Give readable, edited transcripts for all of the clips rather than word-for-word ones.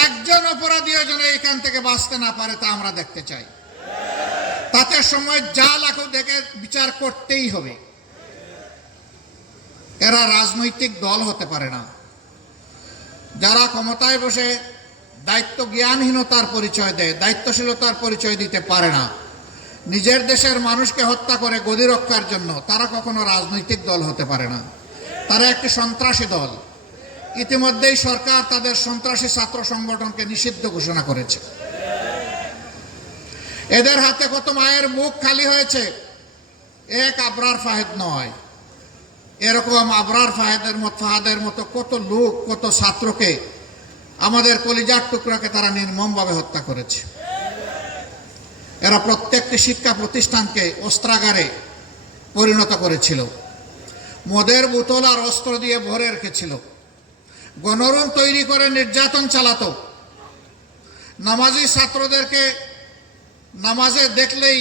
একজন অপরাধীও যেন এখান থেকে বাঁচতে না পারে তা আমরা দেখতে চাই। তাতে সময় যা লাখো দেখে বিচার করতেই হবে। এরা রাজনৈতিক দল হতে পারে না। যারা ক্ষমতায় বসে দায়িত্ব জ্ঞানহীনতার পরিচয় দেয়, দায়িত্বশীলতার পরিচয় দিতে পারে না, নিজের দেশের মানুষকে হত্যা করে গদি রক্ষার জন্য, তারা কখনো রাজনৈতিক দল হতে পারে না। তারা একটি সন্ত্রাসী দল। ইতিমধ্যেই সরকার তাদের সন্ত্রাসী ছাত্র সংগঠনকে নিষিদ্ধ ঘোষণা করেছে। এদের হাতে কত মায়ের মুখ খালি হয়েছে, এক আবরার ফাহেদ নয়। এরকম আবরার ফাহাদের মতো কত লোক, কত ছাত্রকে, আমাদের কলিজার টুকরাকে তারা নির্মমভাবে হত্যা করেছে। এরা প্রত্যেকটি শিক্ষা প্রতিষ্ঠানকে অস্ত্রাগারে পরিণত করেছিল, মদের বোতল আর অস্ত্র দিয়ে ভরে রেখেছিল, গণরুম তৈরি করে নির্যাতন চালাতো, নামাজি ছাত্রদেরকে নামাজে দেখলেই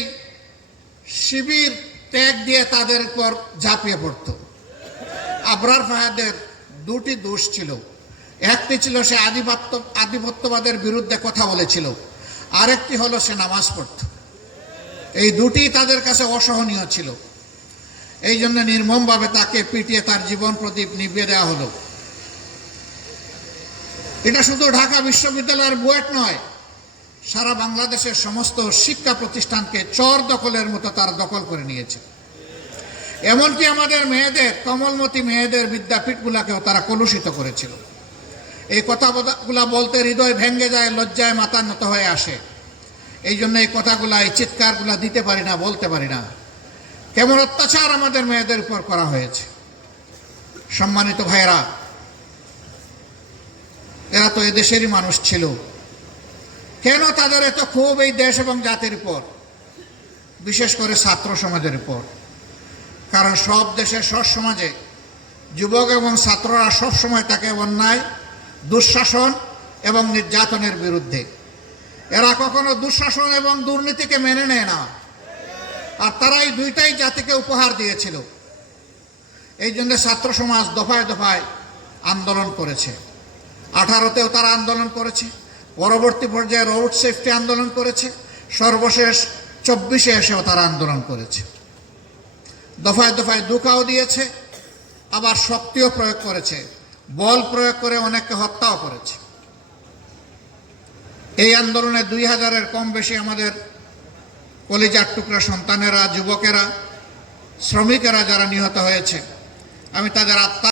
শিবির ত্যাগ দিয়ে তাদের উপর ঝাঁপিয়ে পড়ত। আবরার ফাহাদের দুটি দোষ ছিল। একটি ছিল সে আধিপত্যবাদের বিরুদ্ধে কথা বলেছিল, আরেকটি হলো সে নামাজ পড়ত। এই দুটি তাদের কাছে অসহনীয় ছিল। এই জন্য নির্মমভাবে তাকে পিটিয়ে তার জীবন প্রদীপ নিভিয়ে দেওয়া হলো। এটা শুধু ঢাকা বিশ্ববিদ্যালয়ের বুয়েট নয়, সারা বাংলাদেশের সমস্ত শিক্ষা প্রতিষ্ঠানকে চর দখলের মতো তারা দখল করে নিয়েছে। এমনকি আমাদের মেয়েদের, কমলমতি মেয়েদের বিদ্যাপীঠগুলাকেও তারা কলুষিত করেছিল। এই কথাগুলা বলতে হৃদয় ভেঙে যায়, লজ্জায় মাথা নত হয়ে আসে। এই জন্য এই কথাগুলা, এই চিৎকারগুলা দিতে পারি না, বলতে পারি না। কেমন অত্যাচার আমাদের মেয়েদের উপর করা হয়েছে। সম্মানিত ভাইয়েরা, এরা তো এদেশেরই মানুষ ছিল, কেন তাদের এত ক্ষোভ এই দেশ এবং জাতির উপর, বিশেষ করে ছাত্র সমাজের উপর? কারণ সব দেশের সব সমাজে যুবক এবং ছাত্ররা সবসময় থাকে অন্যায়, দুঃশাসন এবং নির্যাতনের বিরুদ্ধে। এরা কখনো দুঃশাসন এবং দুর্নীতিকে মেনে নেয় না, আর তারা এই দুইটাই জাতিকে উপহার দিয়েছিল। এই জন্য ছাত্র সমাজ দফায় দফায় আন্দোলন করেছে। 18তেও তারা আন্দোলন করেছে, পরবর্তী পর্যায়ে রোড সেফটি আন্দোলন করেছে, সর্বশেষ 24-এ এসেও তারা আন্দোলন করেছে। দফায় দফায় দুঃখাও দিয়েছে, আবার শক্তিও প্রয়োগ করেছে, বল প্রয়োগ করে অনেককে হত্যাও করেছে। এই আন্দোলনে 2000-এর কম বেশি আমাদের কলিজার টুকরা সন্তানেরা, যুবকেরা, শ্রমিকেরা যারা নিহত হয়েছে, আমি তাদের আত্মা